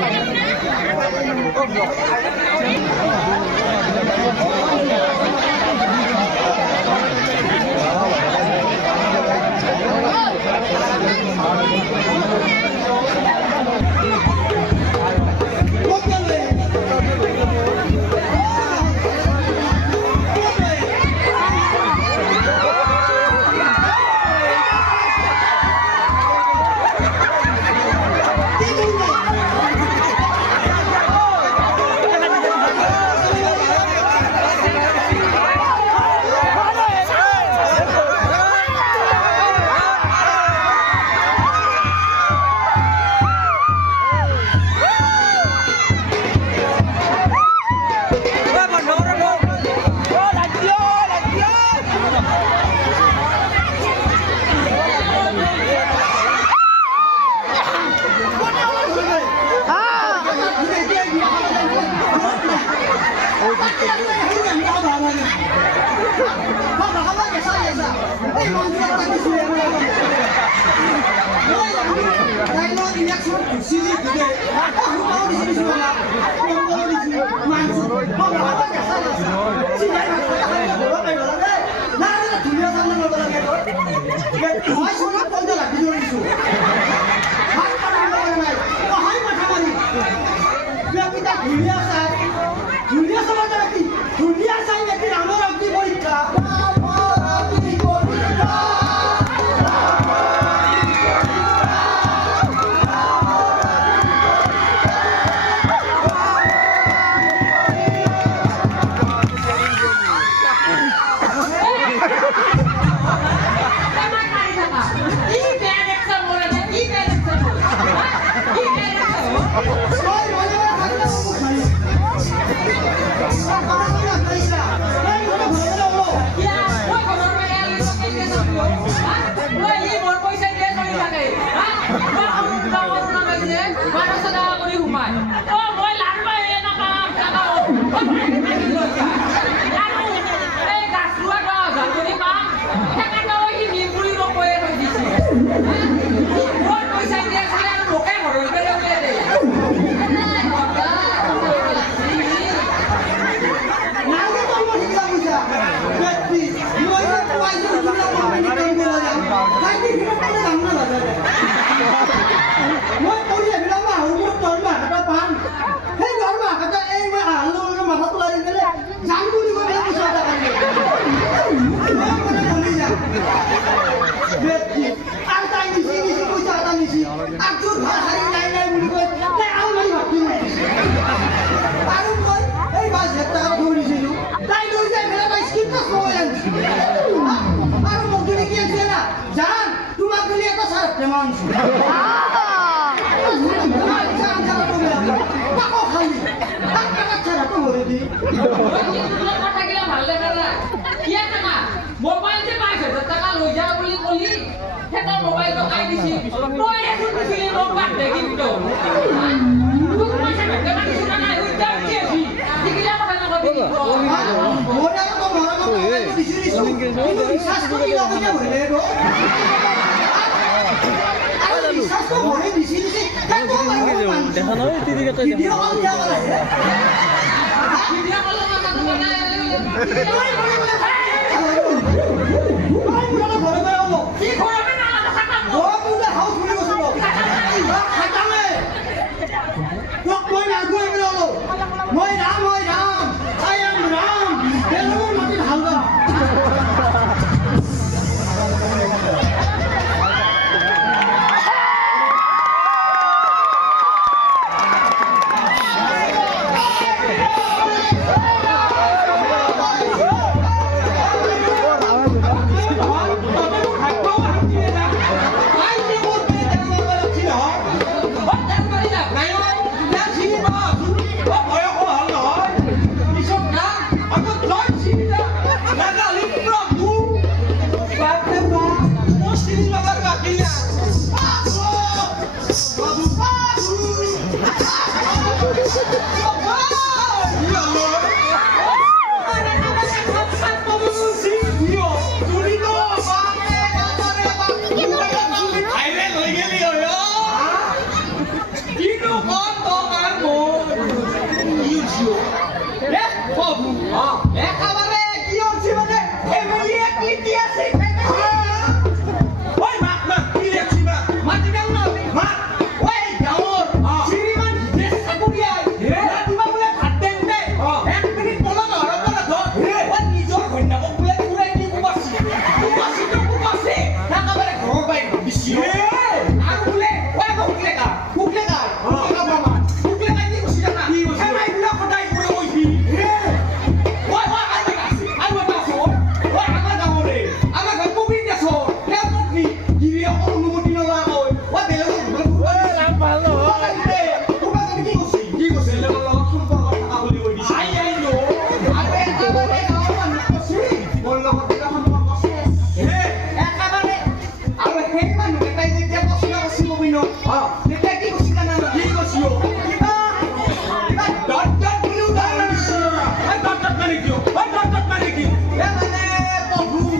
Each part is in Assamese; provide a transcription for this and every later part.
Hãy subscribe cho kênh Ghiền Mì Gõ để không bỏ lỡ হইছিল এ বাবু একেবারে কি হচ্ছে মানে ফ্যামিলি অ্যাক্টিভিটি আছে ওই মা কি দেখছি মা মাটি দাও না মা ওই গাওর শ্রীমান দেশ সাকুরিয়ায় রাতিবা বলে ভাত দেন দে এক মিনিট বলো না ওরা ধর ওই নিজর ঘন্টা বলে পুরো কি কুবাসি তো কুবাসি একেবারে ঘর পাই বিশি আর বলে ওই কুকলে গা মামা কুকলে গা কি বসি জানা কি বসি আমি বুলা কোটাই করে বইছি ওই আই বাসো ওই আমার গাওরে আমার গাও কুবিন দেছো লে কি গিয়ে অনুমতি না লাগাও ওই বেলে ওই লাভ ভালো তোমরা কি কইছি লে লগ সম্পর্ক থাকা বলি কই দিছি আই নো আরে একেবারে গাও মানুষ কইছি মোর লগত দিলা সম্পর্ক শেষ একেবারে আর হে মানুষ এটাই যে প্রশ্ন করছি কইন এটা কি কইছি জানা কি কইছিও কিবা ডট ব্লু দাঁড়া দিছি ওই ডট মানে কি ওই ডট মানে কি এ মানে প্রভু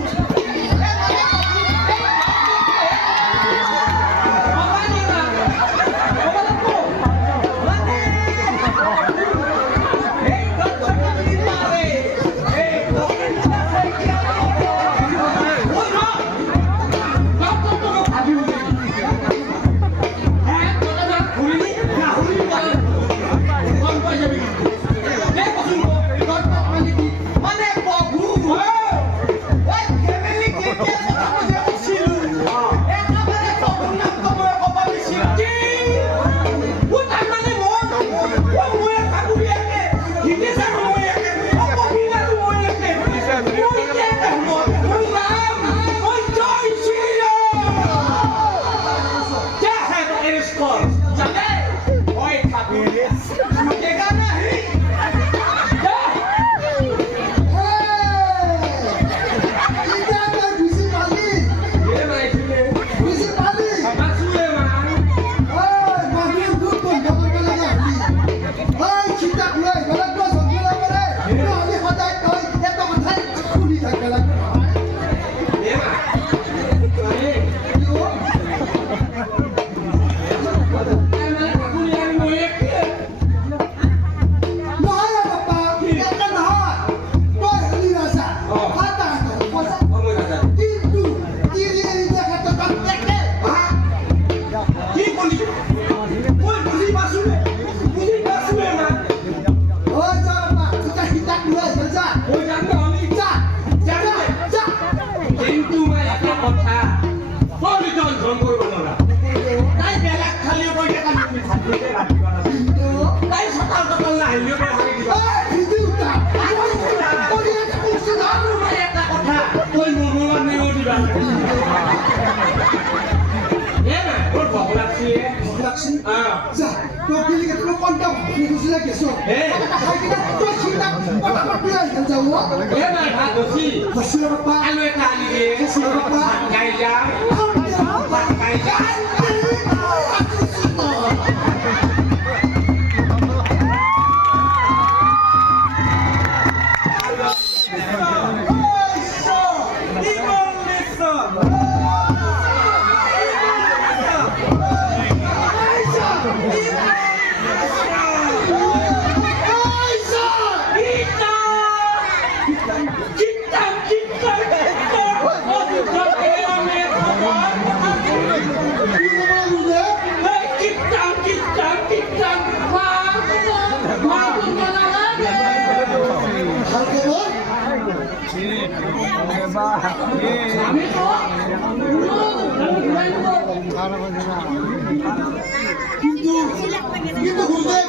কিন্তু গুরুদেব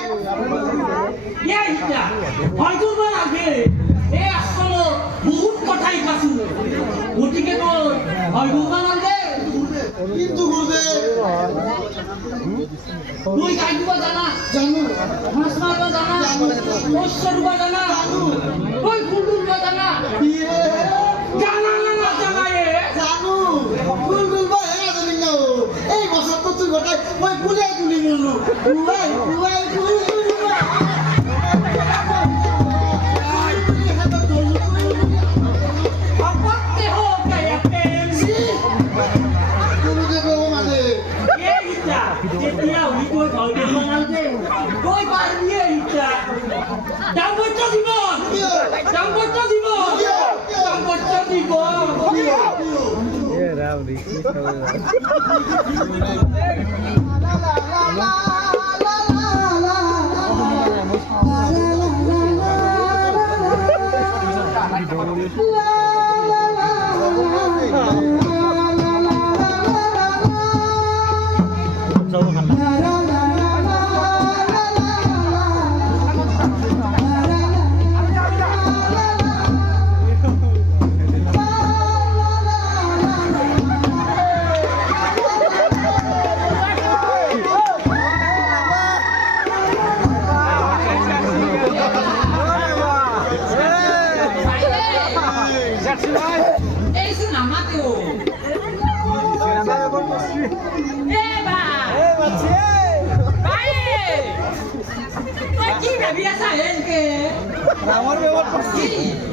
হয়তো আগে এই আসল বহুত কথাই পাইছো গতিকে তোর হয়তো নালাগে কিন্তু গুরুদেব তুই গাই দিব জানা জানো মাছ মারবা জানা শস্য রুবা জানা তুই ফুল তুলবা জানা জানা না জানা জানো ফুল তুলবা জানি না এই বছর তো তুই গোটাই মই ফুলাই তুলি নিলো ফুলাই দাম্পত্য জীৱন দাম্পত্য জীৱন দাম্পত্য জীৱন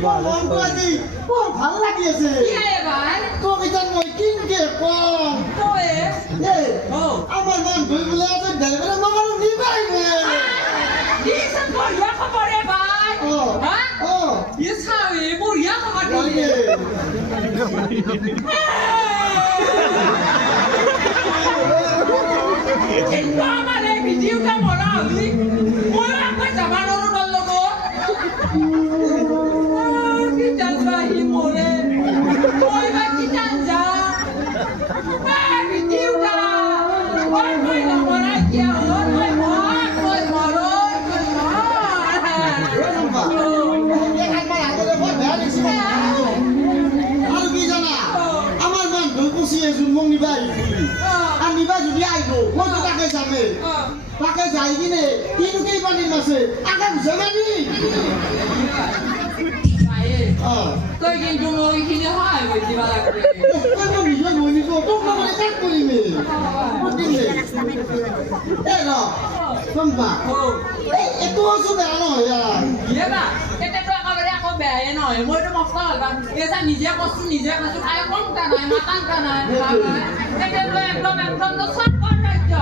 মনটো আজি বৰ ভাল লাগি আছে তোক এতিয়া মই কিনকে কম আমাৰ মন ধুই বোলে আজি ড্ৰাইভাৰে মগৰ নিবাই তাকে যাই কিনে কিনো কেইপানীৰ মাছে আগে বুজাবানি তই কিন্তু মই এইখিনি সহায় কৰি দিবা লাগবে নিজৰ মনিকো তোক মানে কাক কৰিমে এই ৰ চম্পা এইটো আছো বেয়া নহয় এতিয়াতো একেবাৰে আকৌ বেয়াই নহয় মইতো মস্ত ভাল পাম এতিয়া নিজে কৈছো নিজে খাইছো খাই কমটা নাই মাতাংটা নাই এতিয়াতো একদম চব ৰাজ্য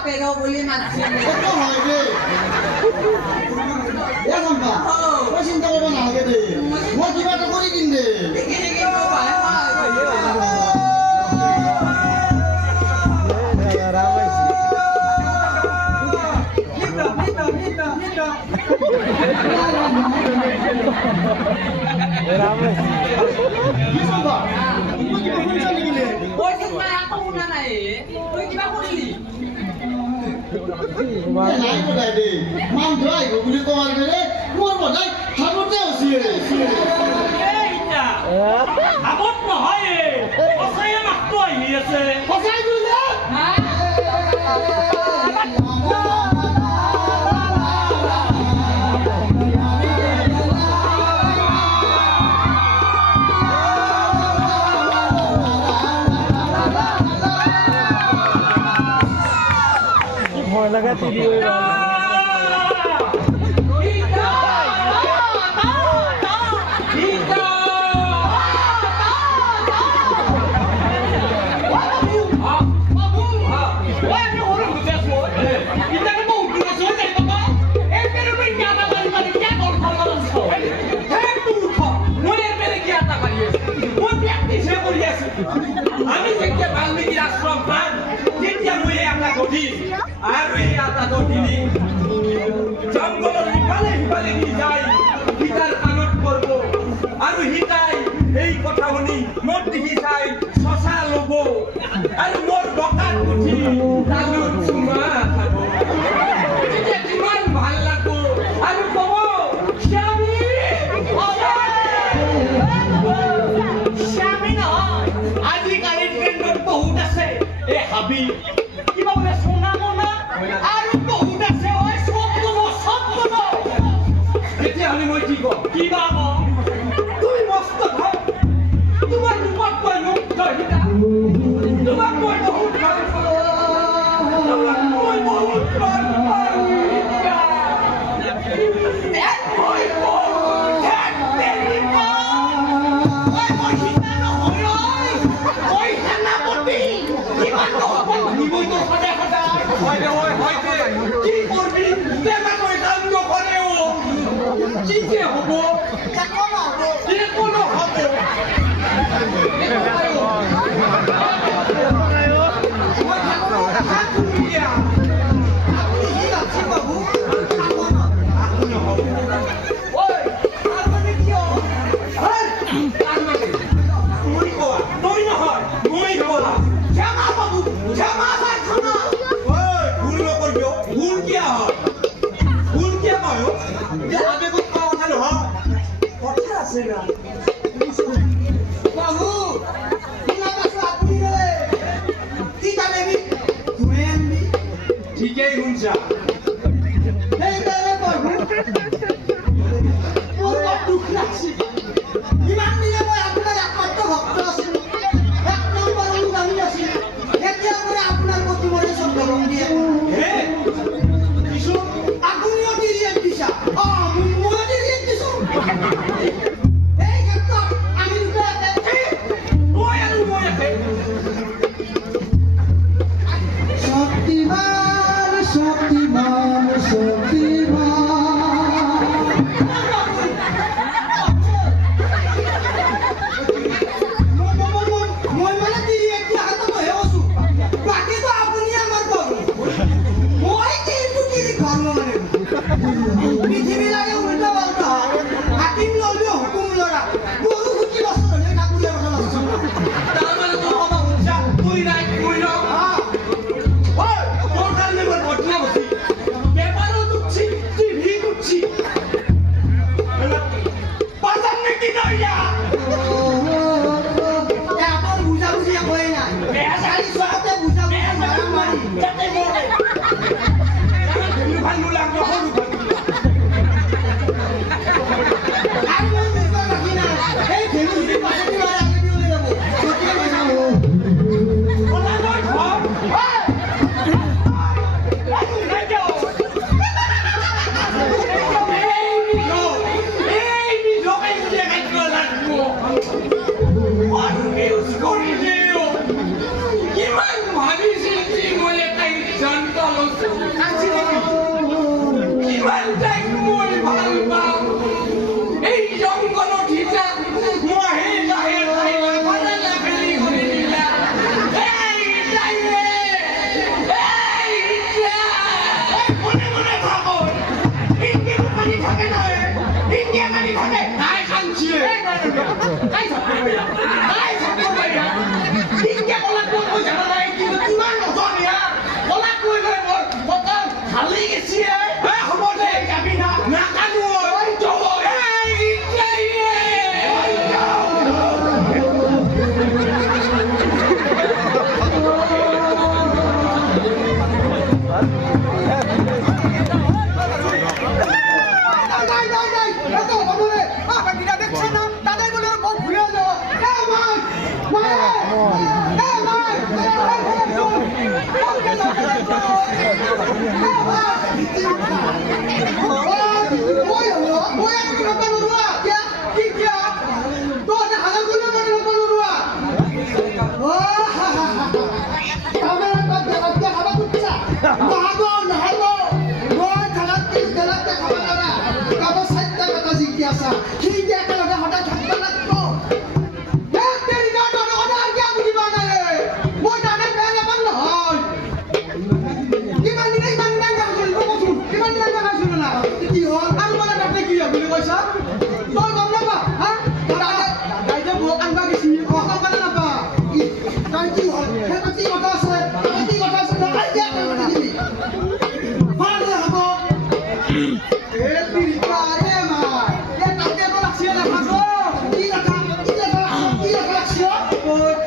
pero boleh mati. Betul lagi. Ya sampai. Kau cinta apa lagi deh? Mau gimana kau ini deh? Ini baik. लगा वीडियो আৰু এই আটাটো দিলি জঙ্গলৰ ইফালে সিফালে নি যায় হিতাৰ কাণত পৰব আৰু হিতাই এই কথা শুনি মোৰ দেখি চাই চচা ল'ব আৰু মোৰ বকাত উঠি লালুত চুমা খাব তেতিয়া কিমান ভাল লাগব কি কিবা বোলে সোনা মোনা আৰু বহুত আছে ঐ সব কব তেতিয়াহ'লে মই কি কম কিবা কম তুমি মস্ত ভাল তোমাৰ ৰূপত মই মুগ্ধ হিতা তোমাক মই বহুত ভাল পাওঁ তোমাক মই বহুত ভাল পাওঁ মই বহুত তেৰি মই হিতা নহয় মই সেনাপতি কিমান নহ'ব নিবই তো সদায় হয় কি করবি দেখা কই কাম নকরে ও কি যে হবো যে কোনো হবে ঠিকেই শুনছা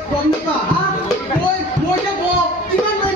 Gom na ba, ha? Boy, boy na bo. Kiman na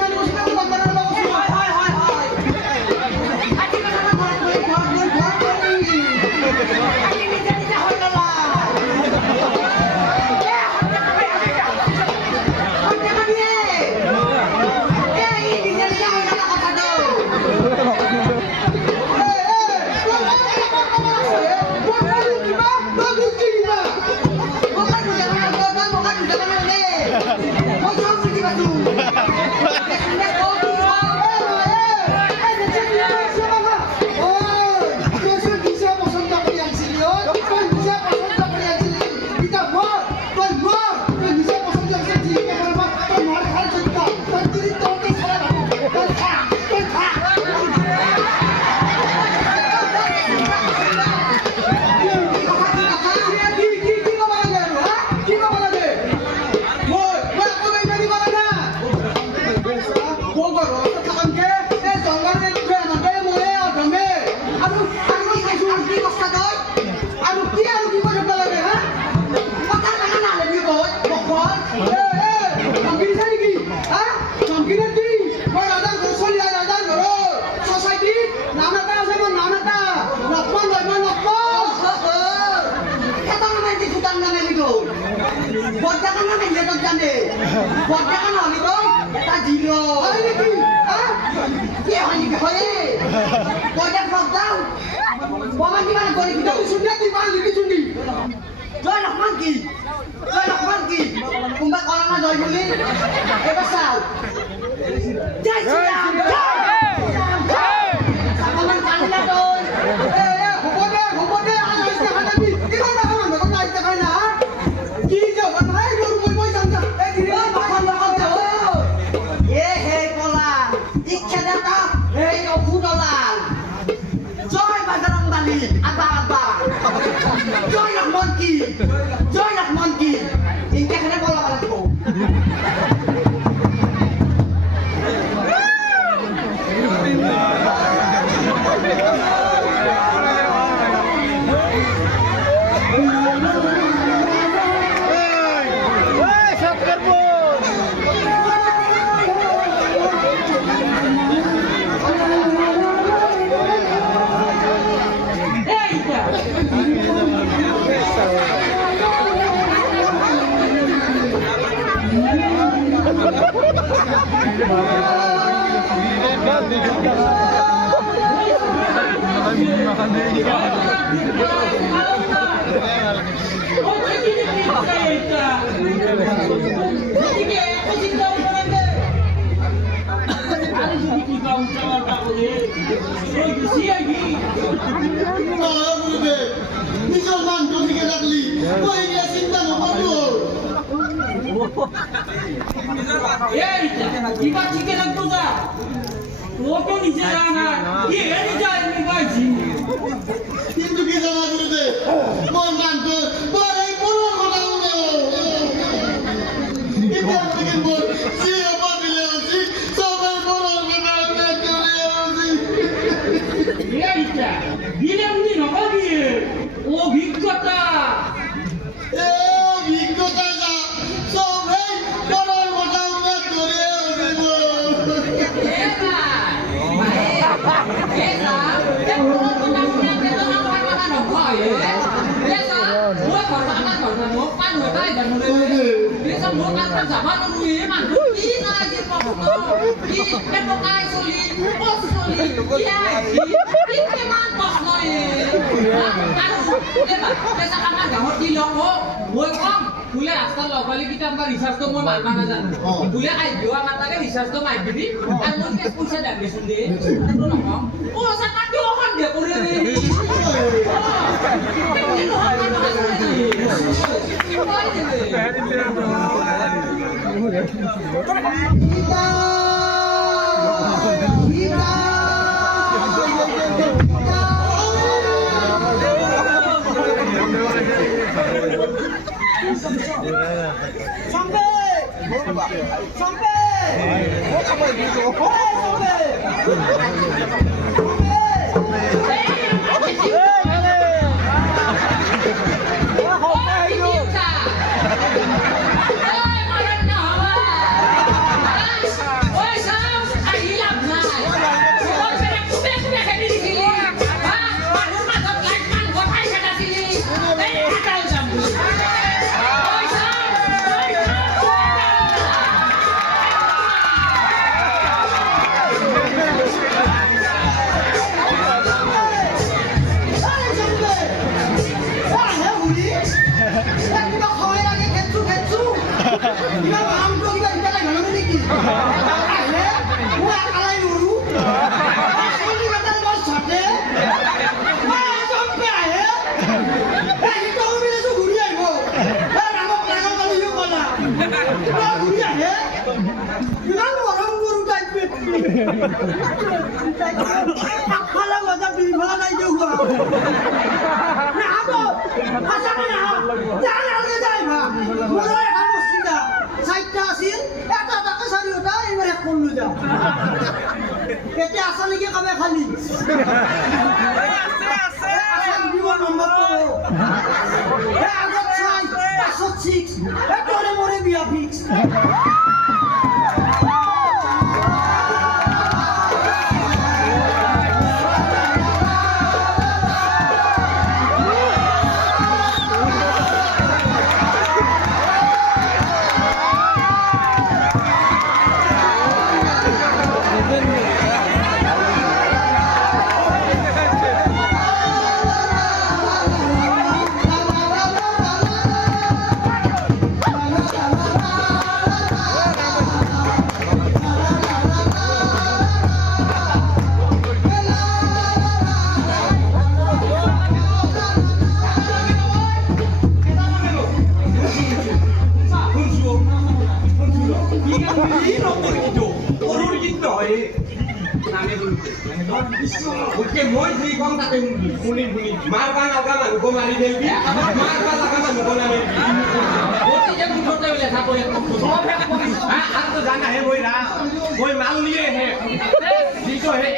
বৰডেকা নহ'লি তই এটা জিৰ' হয় নেকি কি হয় নেকি হয় বৰডেক লগ যাওঁ বমান কিমান কৰি কিতাপ শুনি দিবা লিখি শুনি জয় লক্ষ্মণ কি কোনোবা কলা না জয় বুলি এবার চাও জয় শ্রীরাম সামান কান্দিলা তই হ'ব দে আজ আইছে খানাবি কিমান টাকা মানুহ কোন আইছে খাই না কি যাব নাই গরু মই যাম যা এ গিরি মাথা লগাও যাও এ হে কলা ইচ্ছা দাতা এই অফুদলাল জয় বাজারং বালি আবা জয় লক্ষ্মণ কি ইনকে খানে বলা লাগবো নিজের মান জমিকে রাখলি ওইগুলা চিন্তা নকরবো এই কিবা ঠিকে লাগতো যা ও তো নিচে যায় না কি এনে যায় আমি পাইছি কিন্তু কি জানা গুরুদে মোর মান তো বড়াই পুরো কথা হলো এটা থেকে মোর যে পাবিলে আছে সবাই বড় কথা না করে আছে এইটা দিলেন নি নবি অভিজ্ঞতা এ অভিজ্ঞতা যা সবাই বড় কথা না করে বুলে রাস্তার লগালি কিটা আমরা রিচার্জ মই মারবা না জানো বুলে আই দিও আমার লাগে রিচার্জ তো মার দিবি আর মই কে পয়সা দাবি শুন দে তো নকম ও সাকা দিও ওখান দে করে রে Akala wajah bini bala naik juga. Nah apa? Asal mana? Jangan lagi jaya mah. Mulai kamu sudah. Saya kasih. Tak kesari udah ini mereka puluh jam. Kita asal lagi kami kali. Asal dua nombor tu. Agak saya pasal six. More biar fix. গতিকে মই যি কম তাতে শুনি মাৰবা লগা মানুহকো মাৰি দিবি মাৰবা লগা মানুহকো নামাৰিবি গতিকে মুঠতে বোলে চাকৰি আৰু তো জানা হে মই মাল নিয়ে হে যিটো হে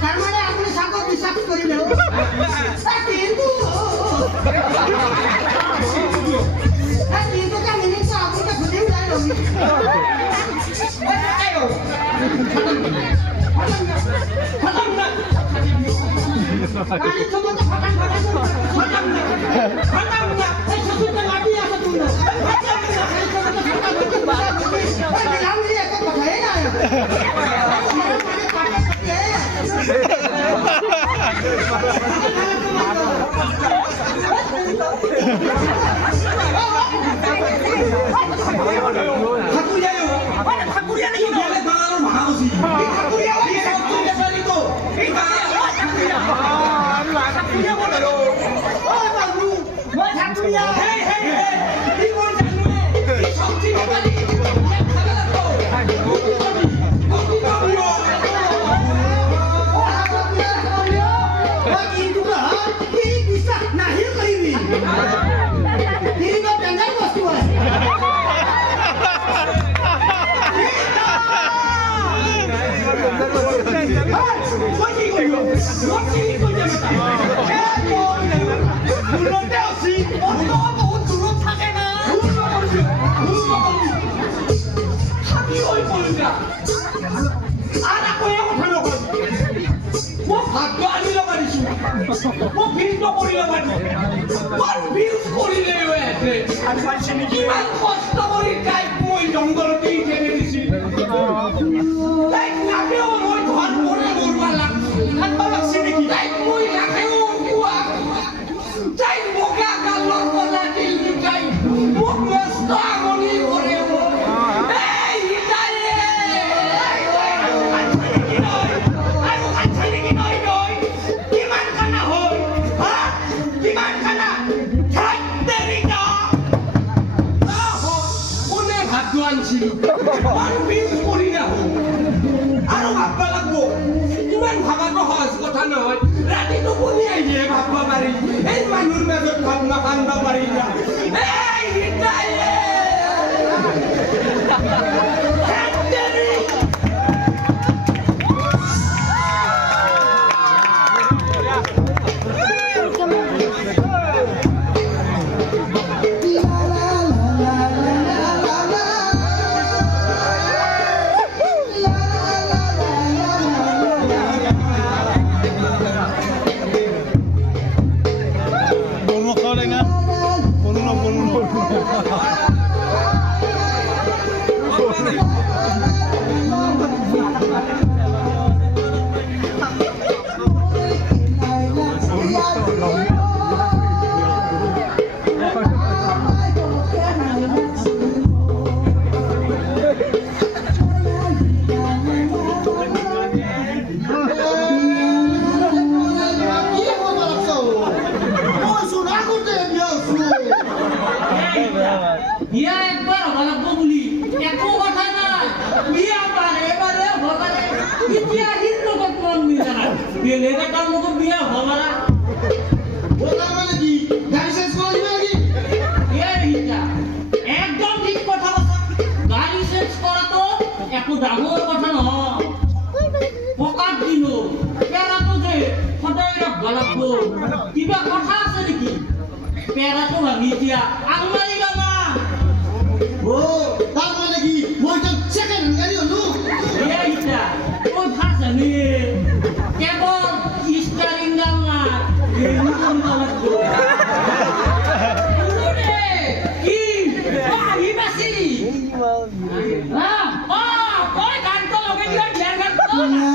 তাৰমানে আপুনি চাকৰি বিশ্বাস কৰিলেও কিন্তু কামিনীটো আপোনাক ঘূৰি ওলাই ল'বি কালি চবতে ফটাং এই চবতে মাটি আছে তুমি একো কথাই নাই কিমান কষ্ট কৰি তাইক মই জংঘলতে ঠেলি দিছিল তাইক নাকেও মই ঘৰ পৰে মৰবা লাগছি নেকি তাইক মই নাকেও কোৱা তাইক বগা গালৰ কলা দিল দুটাই মোক নষ্ট আমনি কৰে আৰু ভাববা লাগব ইমান ভাবাটো সহজ কথা নহয় ৰাতি টোপনি আহিলে ভাববা পাৰি এই মানুহৰ মাজত ভাবনা কান্দবা পাৰি না বিয়া একবার হবা লাগবো বলি একো কথা নাই বিয়া বারে বারে হবারে ইতিয়া হিন লগত মন মিলা না বেলেগ একটা লগত বিয়া হবারা ওটা মানে কি গাড়ি শেষ করে দিবে নাকি এই হিটা একদম ঠিক কথা কথা গাড়ি শেষ করা তো একো ডাঙর কথা নহয় পকাত দিল পেরা তো যে সদায় রাখবা লাগবো কিবা কথা আছে নাকি পেরা তো ভাঙি দিয়া আলমারি গানা ও তার মানে কি মই তো সেকেন্ড গাড়ি হলো এইটা ও ভাষানি কেবল স্টারিং গান না এই নতুন লাগবো কি বাহিবাসি কই গান তো লগে দিয়া ধ্যান গান তো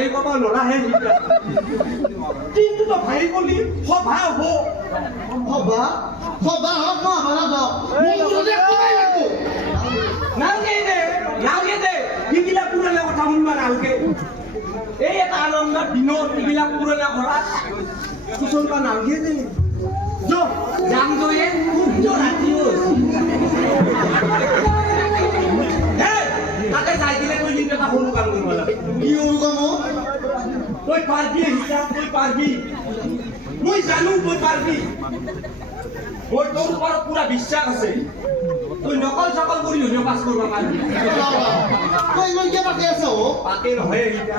ভাই কবা নৰাহে এতিয়া কিন্তু তো ভাই কলি সভা হ'ব হবা হবা হক মই আমাৰ দক মোৰ মুখতে কমাই লাগব নালগে দে এইগিলা পুৰণা কথা শুনবা নালগে এই এটা আনন্দৰ দিনত এইগিলা পুৰণা কৰা কুচলবা নালগে দে যাম গয়ে সূৰ্য ৰাতিও তাতে যাই দিলে তই কিন্তু এটা সৰু কাম কৰিব লাগে কি হ'ল কাম তই পাৰবি হিচাপ তই পাৰবি মই জানো তই পাৰবি মই তোৰ ওপৰত পুৰা বিশ্বাস আছে তই নকল চকল কৰি হ'লেও পাছ কৰিব পাৰবি তই ইমান কিয় পাতি আছ পাতে নহয় এইটা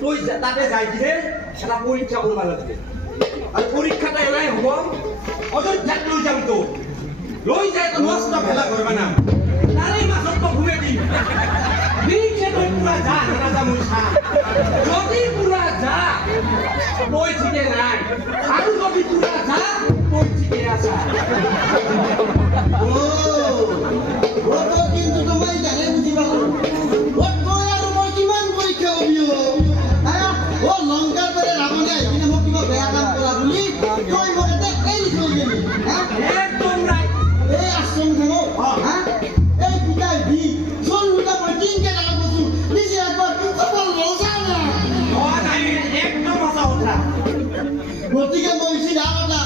তই তাতে যাই দিলে এটা পৰীক্ষা কৰিব লাগে আৰু পৰীক্ষাটা এলাই হ'ব অযোধ্যাত লৈ যাম তো লৈ যায় তো নষ্ট ভেলা কৰবা না তাৰে মাজত তো ঘূৰে দিম দিছে তই পুৰা যা নাযা মই চা যদি পুৰা যা তই ঠিকে নাই আৰু যদি পুৰা যা তই ঠিকে আছা তই কিন্তু তোমাই জানে বুজি পালো তই আৰু মই কিমান পৰীক্ষা হবি লংকাৰ দৰে ৰাৱণে আহি কিনে মোক কিবা বেয়া কাম কৰা বুলি তই মোক এটা এৰি থৈ গেলি একদম নাই এই আশ্ৰমখনত এই পিতাই দি চোন দুটা মই তিনকে টাকা বস্তু নিজে একবাৰ খবৰ লজা না একদম সঁচা কথা গতিকে মই চিধা কথা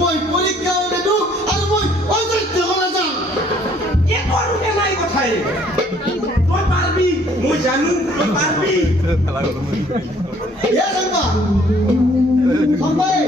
মই পৰীক্ষা দিলোঁ আৰু মই অযোধ্যালৈ যাম একোতে নাই কথাই তই পাৰবি মই জানো তই পাৰবি চম্পা চম্পাই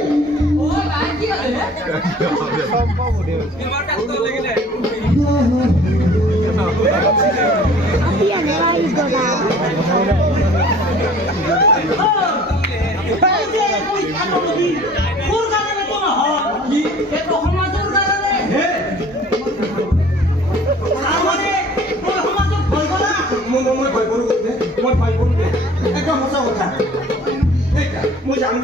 মই ভয় কৰোঁ একদম সঁচা কথা মই জানো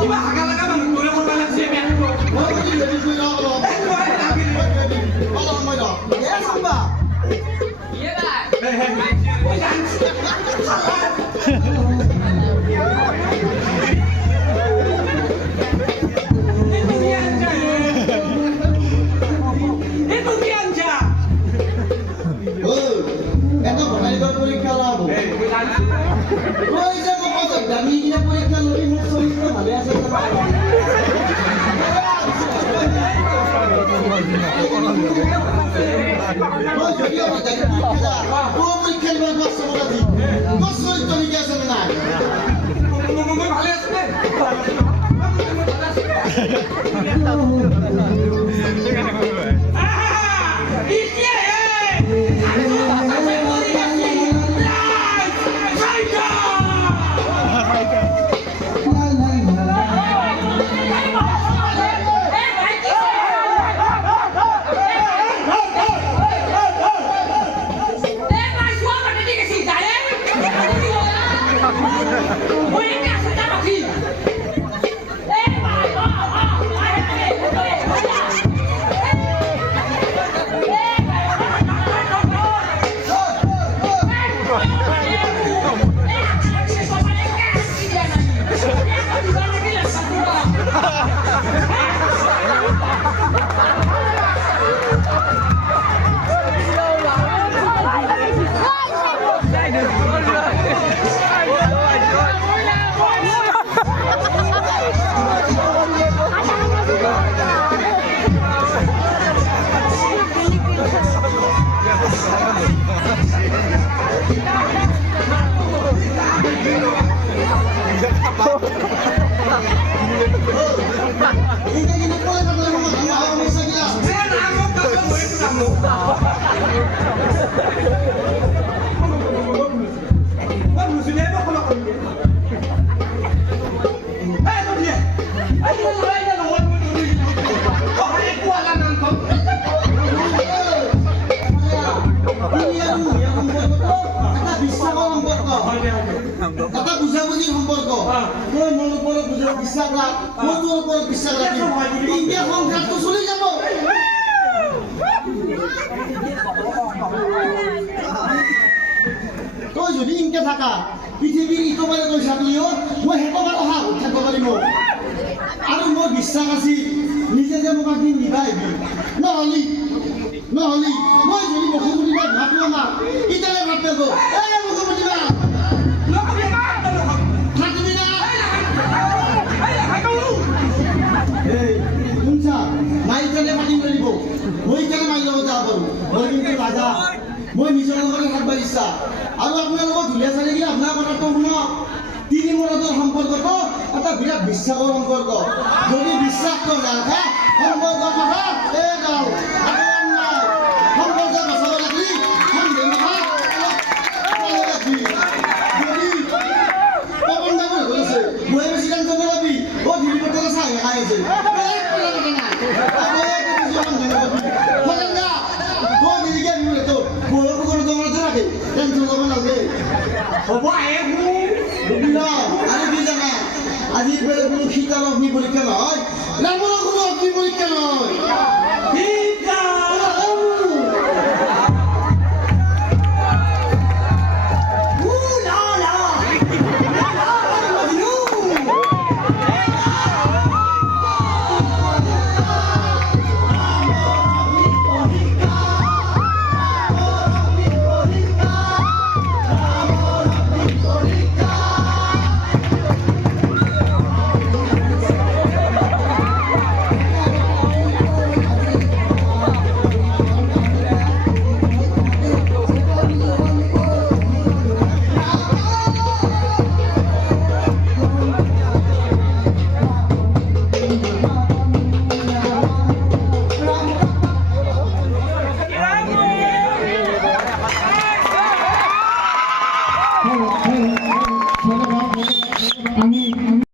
কিবা হাগা লগা মানুহ তোৰে কৰিব লাগছে চম্পা মই জানছো এটা ভটাইগৰ পৰীক্ষা লাভ তই যে মোক দামী কিনা পৰীক্ষা ল'বি মোৰ চৰিত্ৰ ভালে আছে মই যদি আমাৰ দামী পৰীক্ষা দিব চবত আজি তোৰ চৰিত্ৰ ঠিকে আছে নে নাই মই ভালে আছো দে যদি ইনকে থাকা পৃথিৱীৰ ইটো পাৰে গৈ থাকিলেও মই সেইবাৰ অহা থাকিব পাৰিম আৰু মোৰ বিশ্বাস আছিল নিজে যে মোক একদিন নিবা আহিবি নহ'লি মই যদি মুখ্যমন্ত্ৰীক ভাবো আমাক ইটালে ভাত পেব এই মুখ্যমন্ত্ৰী থাকিবি না এই শুনছা মাই ইটালে মাতিব লাগিব মই ইটালে মাৰি লগত যাব পাৰোঁ মই কিন্তু ৰাজা মই নিজৰ লগতে থাকিব ইচ্ছা আৰু আপোনালোকৰ ধুলীয়া চালি গিয়ে আপোনাৰ কথাটো শুনক তিনি মূৰতৰ সম্পৰ্কটো এটা বিৰাট বিশ্বাসৰ সম্পৰ্ক যদি বিশ্বাসটো নাথাকে সম্পৰ্ক কথা এই গাঁও সম্পৰ্ক বচাব লাগি সন্দেহ নহয় যদি পৱন ডাঙৰ হৈছে মই বেছি টেনশ্যন নলবি ধূলি বতৰে চাহ খাই আছে হ'ব আহে আৰু কি জানা আজি বেলেগ কোনো শীতল অগ্নি পৰীক্ষা নহয়